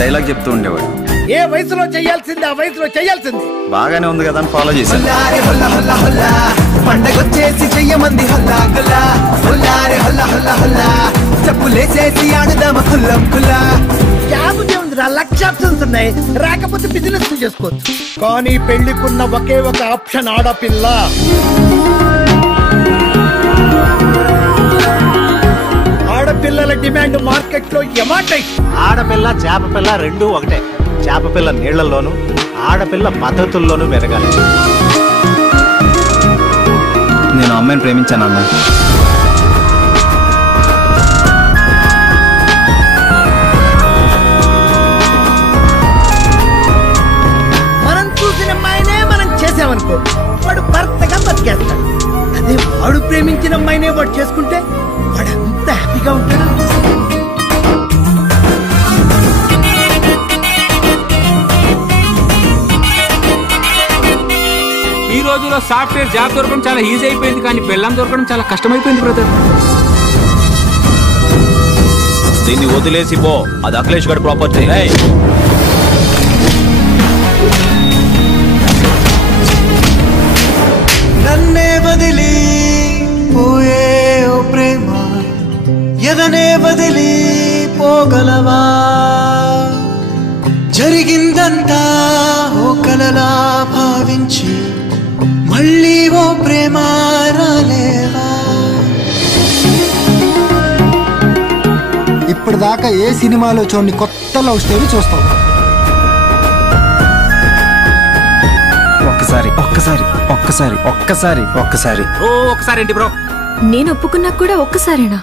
Dialogue చెప్తూ ఉండేవాడు. ఏ వయసులో చేయాల్సింది ఆ వయసులో చేయాల్సింది. బాగానే ఉంది కదా అని ఫాలో చేశాను. పండగొచ్చేసి చెయ్యమంది హల్లా గుల్లా హుల్లారే హల్లా హల్లా హల్లా చెప్పులేసేసి ఆడుదామ కుల్లం కుల్లా. జాబ్ ఏముందిరా, లక్ష ఆప్షన్స్ ఉన్నాయి. రాకపోతే బిజినెస్ చేసుకోవచ్చు. కానీ పెళ్లికున్న ఒకే ఒక ఆప్షన్ ఆడపిల్ల. ఆడపిల్లల డిమాండ్ మార్కెట్ లో ఎమాటై. ఆడపిల్ల చేపపిల్ల రెండూ ఒకటే. చేపపిల్ల నీళ్లలోను, ఆడపిల్ల పద్ధతుల్లోనూ వెరగాలి. నేను అమ్మాయిని ప్రేమించాను అన్న. మనం చూసిన అమ్మాయినే మనం చేసామనుకో, వాడు భర్తగా బతికేస్తాడు. అదే వాడు ప్రేమించిన అమ్మాయినే వాడు చేసుకుంటే వాడు అంత హ్యాపీగా ఉంటాడు. ఈ రోజుల్లో సాఫ్ట్వేర్ జాబ్ దొరకడం చాలా ఈజీ అయిపోయింది, కానీ పెళ్ళాం దొరకడం చాలా కష్టమైపోయింది బ్రదర్. దీన్ని వదిలేసి పో, అది అఖిలేష్ గడ్ ప్రాపర్టీ. నన్నే వదిలి పోయే ఓ ప్రేమ ఎదనే వదిలి పోగలవా? జరిగిందంతా ఓ కలలా భావించి మళ్ళీ ఓ ప్రేమ రాలేవా? ఇప్పటిదాకా ఏ సినిమాలో చూడని కొత్త లవ్ స్టోరీ చూస్తావు. ఒక్కసారి ఒక్కసారి ఒక్కసారి ఒక్కసారి ఒక్కసారి ఓ ఒకసారి ఏంటి బ్రో? నేను ఒప్పుకున్నా కూడా ఒక్కసారేనా?